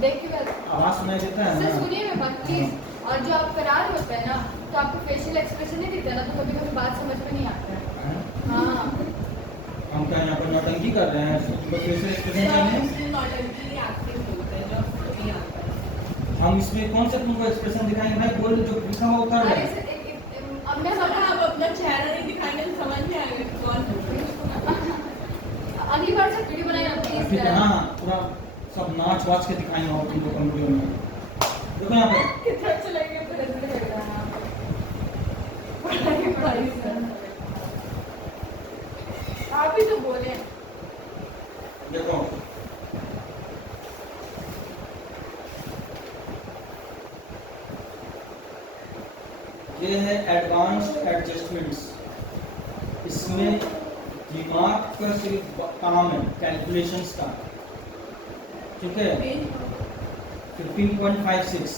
देख के आवाज सुनाई देता है सर ना? सुनिए मेरी बात प्लीज। और जो आप करार होता है ना, तो आपको फेशियल एक्सप्रेशन नहीं दिखता ना, तो कभी कभी बात समझ में नहीं आता है। हाँ हम क्या यहाँ पर नौटंकी कर रहे हैं? फेशियल एक्सप्रेशन चाहिए? हम इसमें कौन सा तुमको एक्सप्रेशन दिखाएंगे भाई? बोल जो लिखा हुआ वो कर रहे अरे हैं। सर अब मैं आप अपना चेहरा नहीं दिखाएंगे तो समझ नहीं आएगा कौन अगली बार से वीडियो बनाएगा प्लीज। ठीक है, हाँ पूरा सब नाच वाच के दिखाएंगे और तुमको कंप्यूटर में। देखो यहाँ पे कितना अच्छा लगेगा, फिर ऐसे लग रहा है। आप ही तो बोले। देखो ये है एडवांस्ड एडजस्टमेंट्स। इसमें दिमाग का सिर्फ काम है, कैलकुलेशंस का। ठीक है, 15.56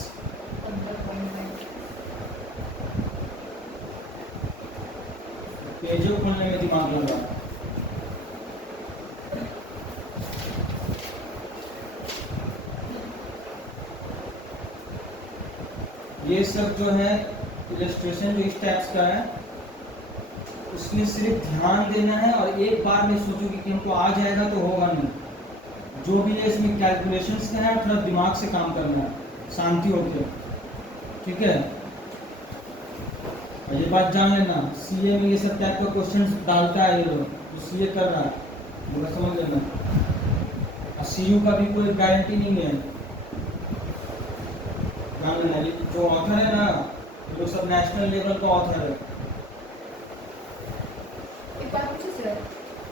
पेजों खोलने में दिमाग लगा। ये सब जो है इलस्ट्रेशन जो इस टाइप्स का है, उसमें सिर्फ ध्यान देना है और एक बार में सोचोगे कि हमको आ जाएगा तो होगा नहीं। जो भी है इसमें कैलकुलेशंस का है, थोड़ा दिमाग से काम करना है, शांति होकर। ठीक है, ये बात जान लेना, सीए में ये सब टाइप का क्वेश्चन डालता है ये लोग, जो सीए कर रहा है वो समझ लेना। और सीयू का भी कोई गारंटी नहीं है, जान लेना। जो ऑथर है ना, ये लोग सब नेशनल लेवल का ऑथर है। एक बात पूछो सर,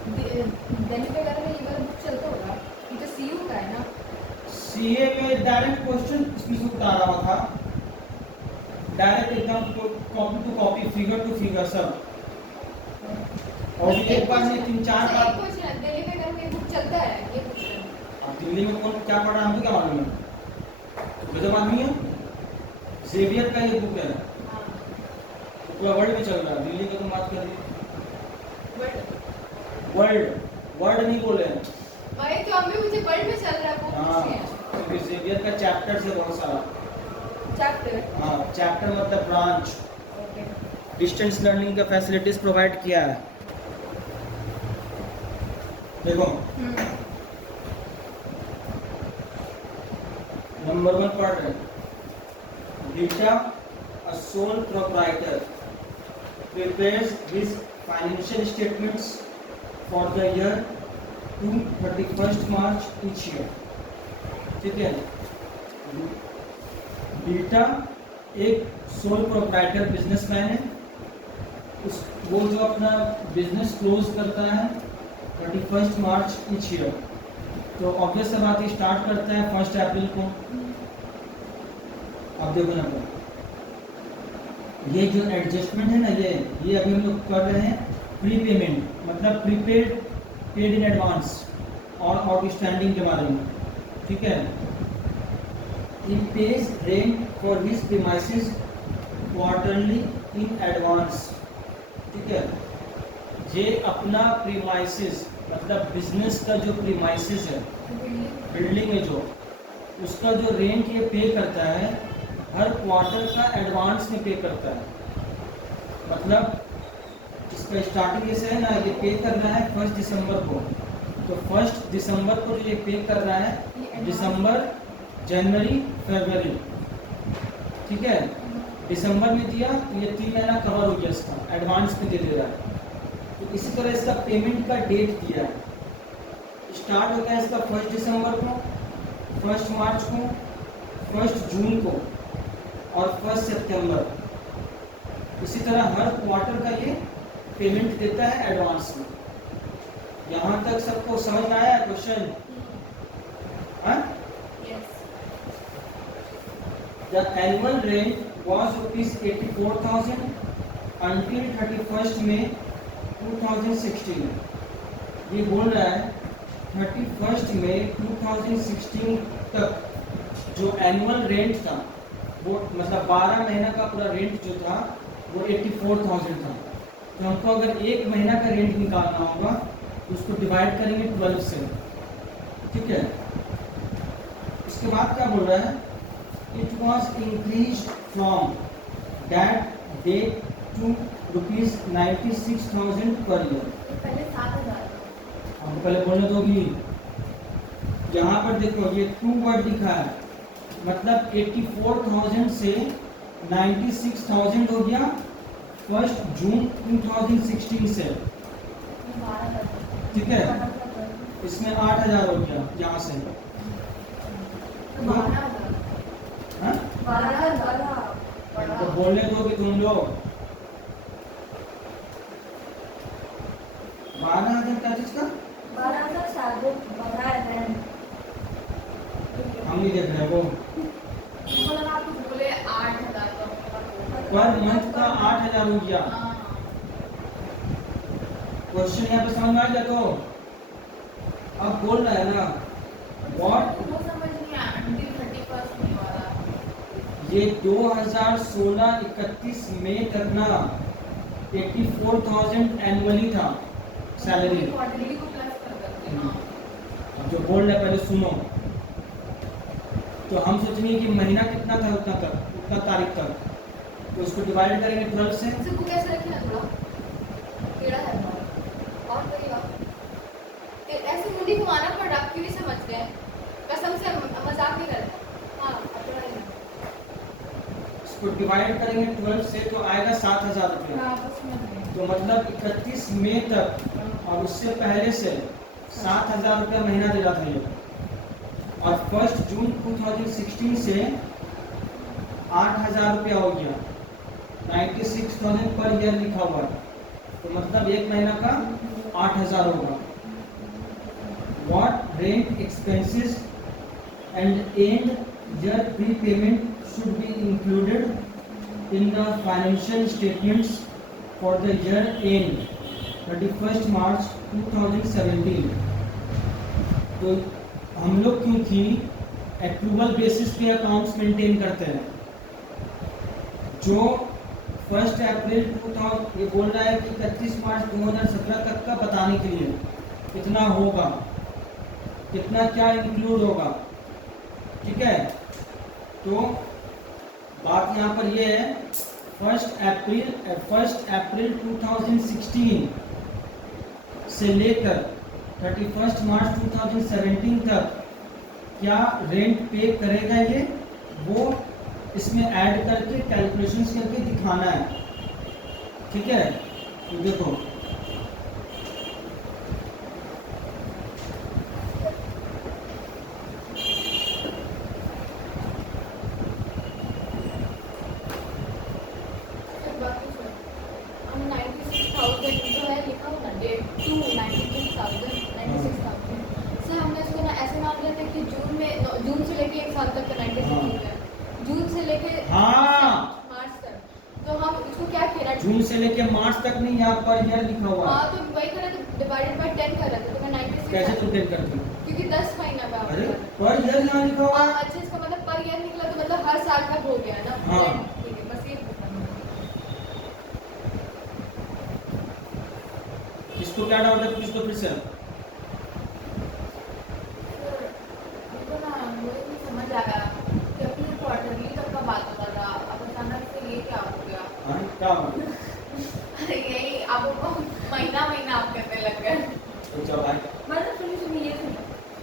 दैनिक वगैरह में ये वाला बुक चलता होगा, ये जो सीयू का है ना? सीए में डायरेक्ट क्वेश्चन इसमें से उतारा रहा था, डायरेक्ट एकदम copy to copy, figure to figure सब। और एक बार में 3-4 बार। दिल्ली में अगर ये बुक चलता है, ये पूछ रहे हैं। अब दिल्ली में कौन क्या पढ़ रहा है हमको क्या मालूम है? गजब आदमी है। जेवियर का ये बुक है, हाँ। पूरा वर्ल्ड में चल रहा है। दिल्ली का तो बात कर रही, वर्ल्ड नहीं बोले हैं। भाई तो अभी मुझे वर्ल्ड में चल रहा है वो हाँ, पूछ रहे हैं। क्योंकि जेवियर का चैप्टर से बहुत सारा। चैप्टर। हाँ, चैप्टर मतलब ब्रांच। ओके। डिस्टेंस लर्निंग का फैसिलिटीज प्रोवाइड किया है। देखो नंबर 1 पढ़ रहे हैं। Rita, a sole proprietor, prepares his financial statements for the year to 31st March each year. ठीक है, रीटा एक सोल प्रोप्राइटर बिजनेसमैन है। वो जो अपना बिजनेस क्लोज करता है 31st मार्च ईच ईयर, तो ऑब्वियस सा बात स्टार्ट करता है 1 अप्रैल को। अब देखो ना, ये जो एडजस्टमेंट है ना, ये अभी हम लोग कर रहे हैं प्री पेमेंट, मतलब प्रीपेड, पेड इन एडवांस और आउटस्टैंडिंग के बारे में। ठीक है, he pays rent for his premises quarterly in advance। ठीक है, ये अपना प्रीमाइसिस मतलब बिजनेस का जो प्रीमाइसिस है, बिल्डिंग में जो उसका जो रेंट ये पे करता है, हर क्वार्टर का एडवांस में पे करता है। मतलब इसका स्टार्टिंग जैसे है ना, ये पे कर रहा है 1 दिसंबर को, तो 1 दिसंबर को जो ये पे कर रहा है, दिसंबर, जनवरी, फरवरी। ठीक है, दिसंबर में दिया तो ये 3 महीना कवर हो गया, इसका एडवांस में दे रहा है। तो इसी तरह इसका पेमेंट का डेट दिया है, स्टार्ट होता है इसका 1 दिसंबर को, 1 मार्च को, 1 जून को और 1 सितंबर। इसी तरह हर क्वार्टर का ये पेमेंट देता है एडवांस में। यहाँ तक सबको समझ में आया question? The annual rent was ₹84,000 until 31st May 2016। ये बोल रहा है 31st May 2016 तक जो एनुअल रेंट था, वो मतलब 12 महीना का पूरा रेंट जो था वो 84,000 था। तो हमको अगर 1 महीना का रेंट निकालना होगा तो उसको डिवाइड करेंगे 12 से। ठीक है, उसके बाद क्या बोल रहा है, it was increase from that date to ₹96,000 per year. पहले 7,000 आपको पहले बोलने दोगी, यहाँ पर देखो ये टू वर्ड लिखा है, मतलब 84,000 से 96,000 हो गया 1 जून 2016 से, 12,000 ठीक है। इसमें 8,000 हो गया यहाँ से, तो 12,000 हाँ? 12,000 तो बोलने दोगे तुम लोग 12,000 क्या चीज का, 12,000 शादी बढ़ा है। हम नहीं देख रहे वो बोला आप कुछ बोले 8,000 पर मंथ का 8,000 हो गया। हाँ। क्वेश्चन यहाँ पे समझ में आ गया, तो अब बोल रहा है ना व्हाट, वो समझ नहीं आया until 31st नहीं हो रहा। ये 2016 31 मई तक ना 84,000 एनुअली था सैलरी। क्वार्टरली को प्लस कर देते हैं। अब जो बोल रहे हैं पहले सुनो, तो हम सोचेंगे कि महीना कितना था उतना तक, उतना तारीख तक, तो उसको डिवाइड करेंगे 12 से। इसे को कैसे रखे ना थोड़ा टेढ़ा है और करिएगा ऐसे मुंडी घुमाना पड़ रहा, क्यों नहीं समझ रहे हैं, कसम से मजाक नहीं कर रहे। हाँ अपना ही इसको डिवाइड करेंगे 12 से तो आएगा 7,000 रुपया। हाँ बस समझ गए। तो मतलब 31 मई तक और उससे पहले से 7,000 रुपया महीना दे रहा था ये, और 1 जून 2016 से 8,000 रुपया हो गया, 96,000 पर ईयर लिखा हुआ है, तो मतलब एक महीना का 8,000 होगा। What rent expenses and end year prepayment should be included in the financial statements for the year end 31st March 2017। तो हम लोग क्योंकि एक्रूवल बेसिस पे अकाउंट्स मेंटेन करते हैं, जो 1 अप्रैल 2000 ये बोल रहा है कि 31 मार्च 2017 तक का बताने के लिए कितना होगा, कितना क्या इंक्लूड होगा, ठीक है। तो बात यहाँ पर ये है 1 अप्रैल 2016 से लेकर 31 मार्च 2017 तक क्या रेंट पे करेगा ये, वो इसमें ऐड करके कैलकुलेशंस करके दिखाना है, ठीक है। तो देखो एक बात पूछो, हम 96,000 जो है लिखा हुआ ना डेट टू 96,000 सर हमने इसको ना ऐसे नाम लेते कि जून से लेके 1 साल तक का 96,000 है, जून से लेके हाँ मार्च तक, तो हम इसको क्या किया जून से लेके मार्च तक नहीं, यहाँ पर ईयर लिखा हुआ है। हाँ तो वही करा तो डिवाइडेड बाय 10 कर रहे थे, तो मैं 96 कैसे तुम टेक करती हो? क्योंकि 10 महीना का अरे पर ईयर यहाँ लिखा हुआ है। अच्छा इसका मतलब पर ईयर निकला तो मतलब हर साल का हो गया ना। हाँ। ठीक है बस ये पूछना था। इसको क्या डाउट है, पूछ दो फिर से। हमको ना मुझे नहीं समझ आ रहा कि अपने क्वार्टरली तक का बात होता था, अब अचानक से ये क्या हो गया। हाँ क्या हुआ? अरे यही आपको महीना महीना आप करने लग गए। तो चलो भाई मतलब सुनिए ये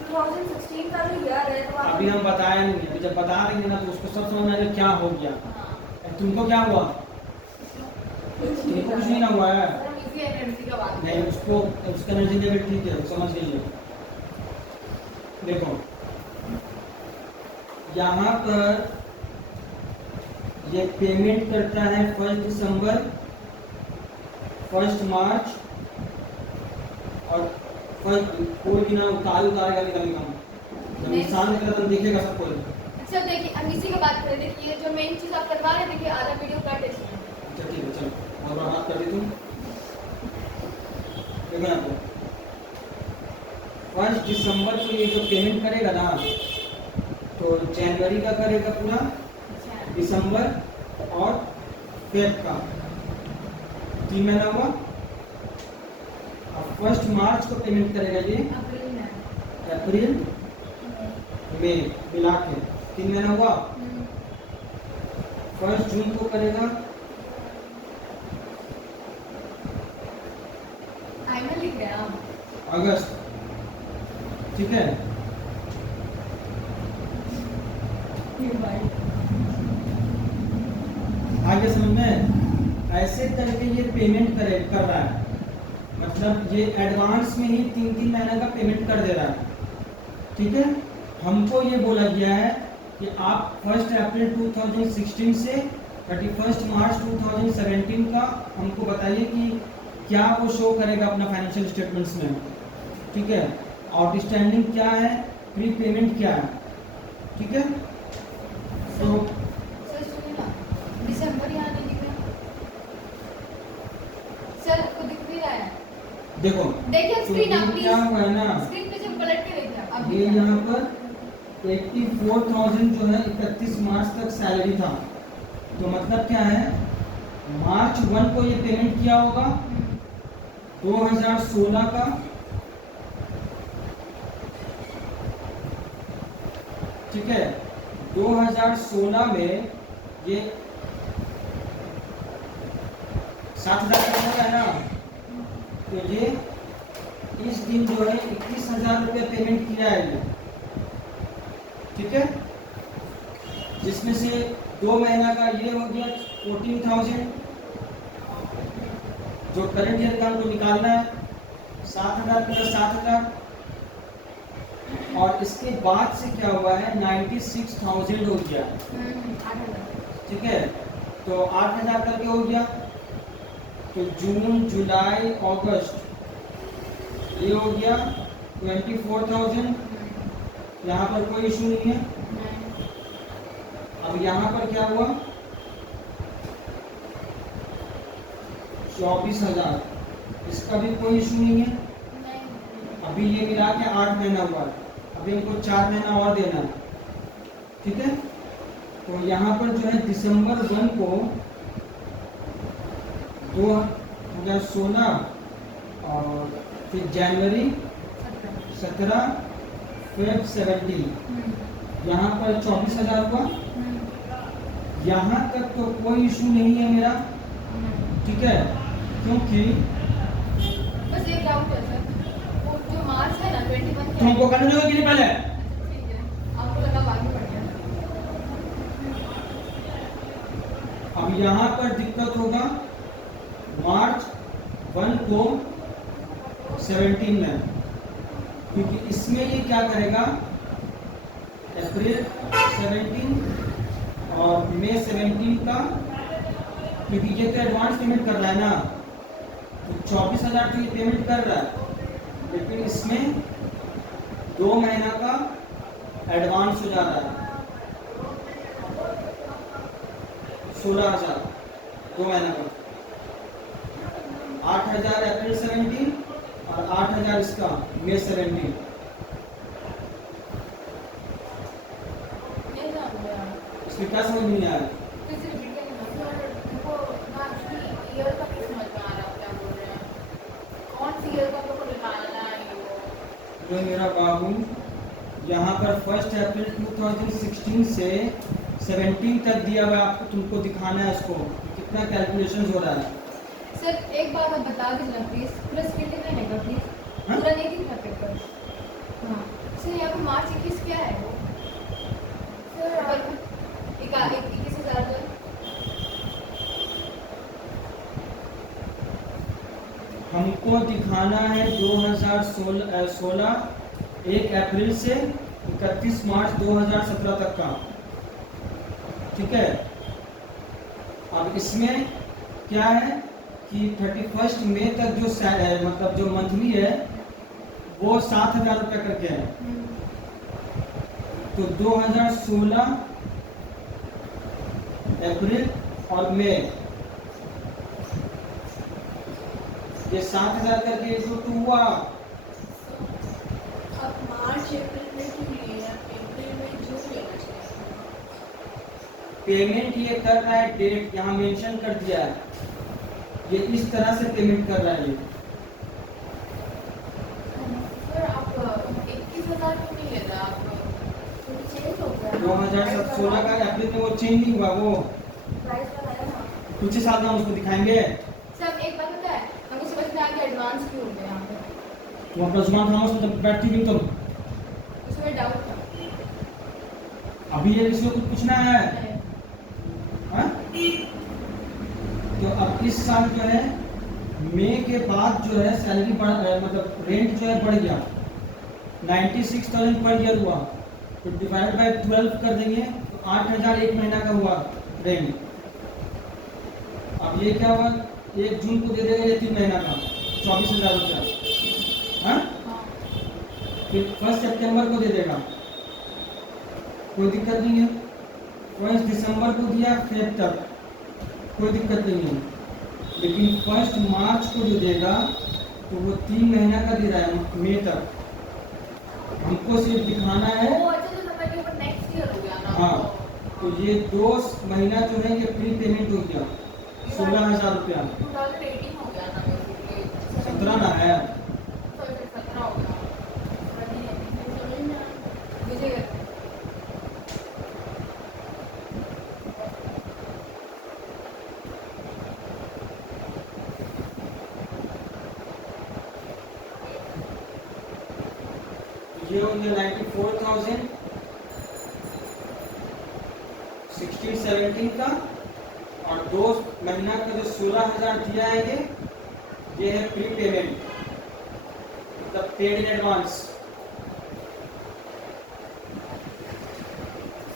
2016 का जो ईयर है तो अभी हम बताया नहीं, अभी जब बता देंगे ना तो उसको सब समझ में आएगा क्या हो गया। हाँ अब तुमको क्या हुआ? तुमको कुछ नहीं ना हुआ है। सर हम इसी एनर्जी का बात नहीं उसको उसका एनर्जी लेवल ठीक है, समझ लीजिए। देखो यहाँ पर ये पेमेंट करता है 1 दिसंबर, 1 मार्च और कोई भी ना उतारेगा निकलेगा, जब निशान निकलेगा तो दिखेगा सबको। अच्छा देखिए हम इसी की बात करें, देखिए जो मेन चीज आप करवा रहे हैं, देखिए आधा वीडियो कट है इसमें। अच्छा ठीक है चलो और बात कर दी तुम। देखो यहाँ पर 1 दिसंबर को ये जो पेमेंट करेगा ना, तो जनवरी का करेगा पूरा, अच्छा दिसंबर और फेब का 3 महीना हुआ। अब 1 मार्च को पेमेंट करेगा ये, अप्रैल में अप्रैल मई मिला के 3 महीना हुआ। 1 जून को करेगा, फाइनल लिख रहे हैं हम। अगस्त, ठीक है। आगे समझ में, ऐसे करके ये पेमेंट कर रहा है, मतलब ये एडवांस में ही 3-3 महीने का पेमेंट कर दे रहा है, ठीक है। हमको ये बोला गया है कि आप 1 अप्रैल 2016 से 31 मार्च 2017 का हमको बताइए कि क्या वो शो करेगा अपना फाइनेंशियल स्टेटमेंट्स में, ठीक है। आउटस्टैंडिंग क्या है, प्री पेमेंट क्या है, ठीक है। तो सर सुनिए ना, दिसंबर यहाँ नहीं दिख रहा सर, आपको दिख भी रहा है। देखो देखिए तो स्क्रीन, ये आप क्या हुआ है ना, स्क्रीन पे जब पलट के देखिए अब ये यहाँ पर 84,000 जो है 31 मार्च तक सैलरी था, तो मतलब क्या है, मार्च 1 को ये पेमेंट किया होगा 2016 का, ठीक है। 2016 में ये 7,000 का होगा ना, तो ये इस दिन जो है 21,000 रुपये पेमेंट किया है ये, ठीक है। जिसमें से 2 महीना का ये हो गया 14,000, जो करंट ईयर का हमको निकालना है 7,000 प्लस 7,000, और इसके बाद से क्या हुआ है 96,000 हो गया, 8,000। ठीक है। तो 8,000 करके हो गया, तो जून जुलाई अगस्त ये हो गया 24,000, यहाँ पर कोई इशू नहीं है। अब यहाँ पर क्या हुआ 24,000, इसका भी कोई इशू नहीं है। अभी ये मिला के 8 महीना हुआ, अभी इनको 4 महीना और देना है, ठीक है। तो यहाँ पर जो है दिसंबर 1 को 2016 और फिर जनवरी 17, फेब 17, यहाँ पर 24,000 हुआ। यहाँ तक तो कोई इशू नहीं है मेरा, ठीक है, क्योंकि बस एक डाउट है सर, वो जो मार्च है ना 21 तुमको करने दोगे कि नहीं पहले? ठीक है, आपको लगा बाकी पड़ गया। अब यहाँ पर दिक्कत होगा मार्च 1 को 17 में, क्योंकि इसमें ये क्या करेगा अप्रैल 17 और मई 17 का, क्योंकि ये तो एडवांस पेमेंट कर रहा है ना, तो 24,000 तो ये पेमेंट कर रहा है, लेकिन इसमें 2 महीना का एडवांस हो जा रहा है 16,000, 2 महीना का 8,000 अप्रैल 17 और 8,000 इसका मई 17। ये ना इसमें क्या समझ नहीं आया? किसी रिपीट करना देखो ना, एक्चुअली ईयर का नहीं समझ में आ रहा, क्या बोल रहे हैं, कौन सी ईयर का तो निकालना है वो। जो मेरा बाबू यहाँ पर 1 अप्रैल 2016 से 17 तक दिया हुआ है, आपको तुमको दिखाना है इसको कितना कैलकुलेशन हो रहा है। सर एक बात आप बता दीजिए प्लीज, पूरा स्क्रीन दिख रहा है प्लीज? हाँ? पूरा नहीं दिख रहा पेपर। हाँ सर, यहाँ पे मार्च 21 क्या है वो? सर आप 21,000 जो हमको दिखाना है 2016 1 अप्रैल से 31 मार्च 2017 तक का, ठीक है। अब इसमें क्या है कि 31 मई तक जो मतलब जो मंथली है वो 7,000 रुपये करके है, तो 2016 अप्रैल और मई ये 7,000 करके जो टू हुआ। अब मार्च अप्रैल में क्यों लिए हैं? अप्रैल में जून लेना चाहिए। पेमेंट ये कर रहा है, डेट यहाँ मेंशन कर दिया है, ये इस तरह से पेमेंट कर रहा है ये। सर आप 21,000 क्यों नहीं ले रहे? आप 2016 का अप्रैल में वो चेंज नहीं हुआ वो प्राइस बताया ना। कुछ ही साल का हम उसको दिखाएंगे। सब एक बात पता है, हमें समझ में आ गया एडवांस क्यों हो गया यहाँ पे, तुम अपना जुबान खामोश मतलब बैठी भी तुम। उसमें डाउट था। अभी ये किसी को कुछ पूछना है? हाँ? तो अब इस साल जो है मई के बाद जो है सैलरी मतलब रेंट जो है बढ़ गया, 96,000 पर ईयर हुआ, तो डिवाइड बाय 12 कर देंगे तो 8,000 एक महीना का हुआ रेंट। अब ये क्या हुआ, 1 जून को दे देगा ये 3 महीना का 24,000 रुपया। हाँ? फिर 1 सितंबर को दे देगा, कोई दिक्कत नहीं है। 1 दिसंबर को दिया फेब तक, कोई दिक्कत नहीं है। लेकिन 1 मार्च को जो देगा तो वो 3 महीना का दे रहा है मई तक। हमको सिर्फ दिखाना है। वो अच्छा तो समझ के ऊपर नेक्स्ट ईयर हो गया ना। हाँ, तो ये 2 महीना जो है ये प्री पेमेंट हो गया 16,000 रुपया। 2018 हो गया ना बेसिकली। 17 ना है, तो 17 हो गया। विजय ये हो गया 94,000 16-17 का, और 2 महीना का जो 16,000 दिया है ये है प्री पेमेंट, मतलब पेड इन एडवांस।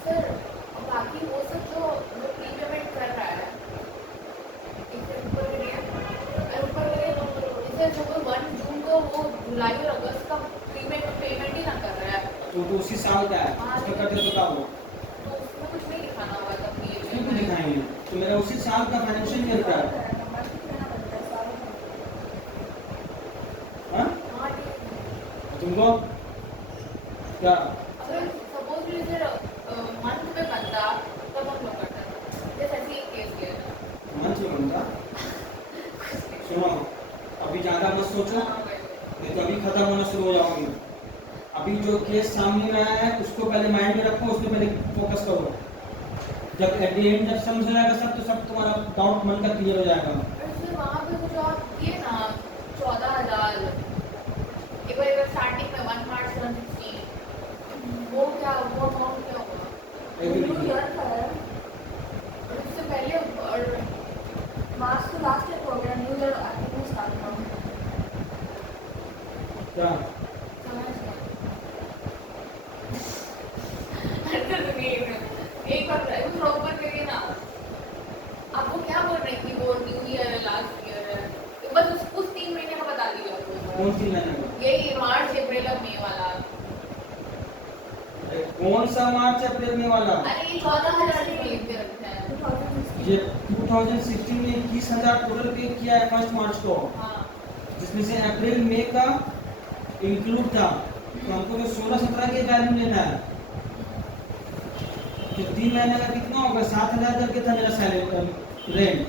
सर बाकी वो सब जो प्री पेमेंट कर रहा है इससे ऊपर करिए इससे जो 1 जून को वो जुलाई और अगस्त का पेमेंट ही ना कर रहा है तो उसी साल का है, उसका करते तो क्या हुआ, तो उसमें कुछ नहीं दिखाना होगा तब ये क्यों को दिखाएंगे? तो मेरा उसी साल का फाइनेंशियल ईयर का है। हाँ? हाँ ठीक है। तुमको क्या अगर सपोज सर मंथ में बनता तब हम लोग करते जैसे ऐसे एक केस लिया था। मन से बनता? सुनो, अभी ज़्यादा मत सोचो, नहीं तो अभी खत्म होना शुरू हो जाओगे। अभी जो केस सामने में आया है उसको पहले माइंड में रखो, उस पर पहले फोकस करो। जब एट द एंड जब समझ जाएगा सब, तो सब तुम्हारा डाउट मन का क्लियर हो जाएगा। वैसे वहाँ पे कुछ और किए ना 14,000 एक बार स्टार्टिंग में 1 मार्च 2016 वो क्या वो अमाउंट क्या होगा? एक न्यू मिनट। ईयर का है, और उससे पहले और मार्च तो लास्ट ईयर हो गया, न्यू ईयर एक्टिंग स्टार्ट हुआ। क्या समझ गया। एक बार प्रॉपर करिए ना। आपको क्या बोल रहे हैं कि वो न्यू ईयर है लास्ट ईयर है, बस उस 3 महीने का बता दीजिए आपको। कौन सी महीने का? यही मार्च अप्रैल और मई वाला। अरे कौन सा मार्च अप्रैल में वाला? अरे ये 14,000 के लिख के रखते हैं। 2016 ये 2016 में 21,000 टोटल पे किया है 1 मार्च को, हाँ जिसमें से अप्रैल मई का इंक्लूड था। तो हमको जो 16-17 के वैल्यू लेना है, तो 3 महीने का कितना होगा? 7,000 करके था मेरा सैलरी रेंट,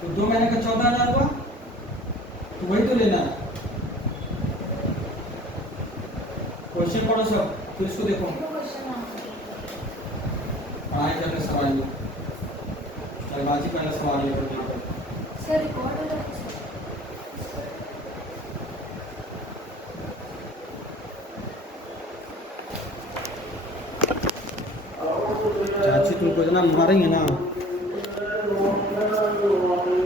तो 2 महीने का 14,000 हुआ, तो वही तो लेना है। क्वेश्चन पढ़ो सब, फिर इसको देखो, पढ़ाई करने सवाल लो, बाजी पहला सवाल ये करो। सर रिकॉर्ड हो रहा है। चाची तुमको इतना मारेंगे ना।